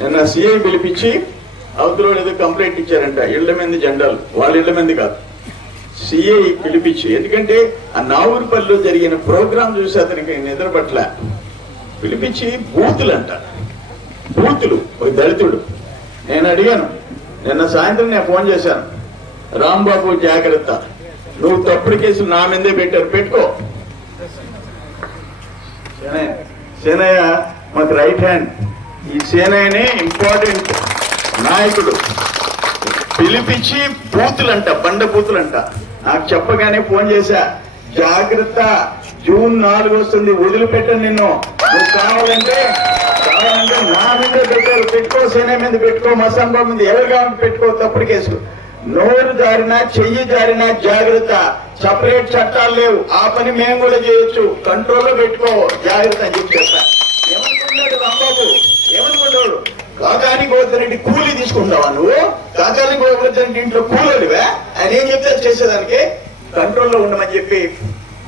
నిన్న సిఐ పిలిపించి అవతల ఏదో కంప్లైంట్ ఇచ్చారంట, ఇళ్ల మీద జెండాలు, వాళ్ళ ఇళ్ల మీద కాదు, సిఐ పిలిపించి. ఎందుకంటే ఆ నావూరుపల్లిలో జరిగిన ప్రోగ్రాం చూసి అతనికి నిద్రపట్ల పిలిపించి బూతులంట, బూతులు. ఒక దళితుడు. నేను అడిగాను నిన్న సాయంత్రం, నేను ఫోన్ చేశాను, రాంబాబు జాగ్రత్త, నువ్వు తప్పుడు కేసులు నా మీదే పెట్టారు, పెట్టుకో. సేనయ్య మాకు రైట్ హ్యాండ్, ఈ సేనయ్యనే ఇంపార్టెంట్ నాయకుడు. పిలిపించి బూతులంట, బండ బూతులంట. నాకు చెప్పగానే ఫోన్ చేశా, జాగ్రత్త, జూన్ 4 వస్తుంది, వదిలిపెట్టను నిన్ను, నువ్వు కావాలంటే నా మీద పెట్టారు, పెట్టుకో, సేనయ్య మీద పెట్టుకో, మసాన్ బాబు మీద ఎవరు కావాలంటే పెట్టుకో తప్పుడు కేసులు. నోరు జారినా చెయ్యి జారినా జాగ్రత్త, సపరేట్ చట్టాలు లేవు, ఆ పని మేము కూడా చేయొచ్చు, కంట్రోల్లో పెట్టుకో, జాగ్రత్త అని చెప్పి చేస్తా. ఏమనుకుంటున్నాడు రాంబాబు, ఏమనుకుంటాడు? కాకాని గోవర్ధన్ కూలీ తీసుకుంటావా నువ్వు? కాకాని గోవర్ధన్ ఇంట్లో కూలీవే, ఆయన ఏం చెప్తే చేసేదానికి కంట్రోల్లో ఉండమని చెప్పి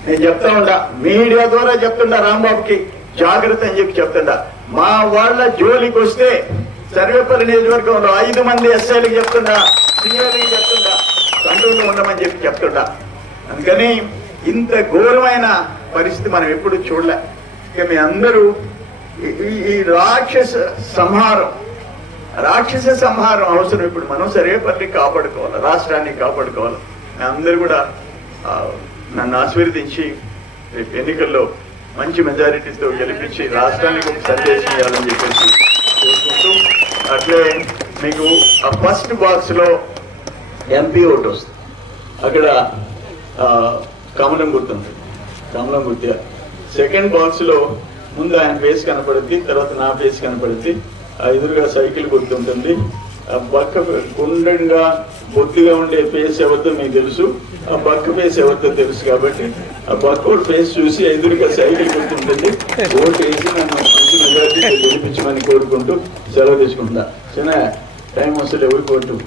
నేను చెప్తా ఉండా, మీడియా ద్వారా చెప్తుండా, రాంబాబుకి జాగ్రత్త అని చెప్పి చెప్తుండా. మా వాళ్ళ జోలికి వస్తే సర్వేపల్లి నియోజకవర్గంలో 5 మంది ఎస్ఐలకు చెప్తుండా, సీఐలకు చెప్తుండా, కంట్రోల్లో ఉండమని చెప్పి చెప్తుండా. అందుకని ఇంత ఘోరమైన పరిస్థితి మనం ఎప్పుడు చూడలే. ఇక మీ అందరూ ఈ రాక్షస సంహారం అవసరం. ఇప్పుడు మనం సర్వేపల్లి కాపాడుకోవాలి, రాష్ట్రాన్ని కాపాడుకోవాలి. అందరూ కూడా నన్ను ఆశీర్వదించి రేపు ఎన్నికల్లో మంచి మెజారిటీతో గెలిపించి రాష్ట్రానికి ఒక సందేశం ఇవ్వాలని చెప్పేసి కోరుకుంటూ, అట్లే మీకు ఆ ఫస్ట్ బాక్స్ లో ఎంపీ ఓటు వస్తుంది, అక్కడ కమలం గుర్తుంది, కమలం గుర్తు. సెకండ్ బాక్స్ లో ముందు ఆయన ఫేస్ కనపడుద్ది, తర్వాత నా ఫేస్ కనపడుద్ది, ఎదురుగా సైకిల్ గుర్తుంటుంది. బక్క గుండ్రంగా బొద్దుగా ఉండే ఫేస్ ఎవరితో మీకు తెలుసు, ఆ బక్క ఫేస్ ఎవరితో తెలుసు. కాబట్టి ఆ బక్కోడు ఫేస్ చూసి ఎదురుగా సైకిల్ గుర్తుంటుంది, ఓటు వేసి నన్ను మంచి మెజారిటీతో గెలిపించమని కోరుకుంటూ సెలవు తీసుకుంటా. చిన్న టైం వస్తే ఎవరికి ఓటు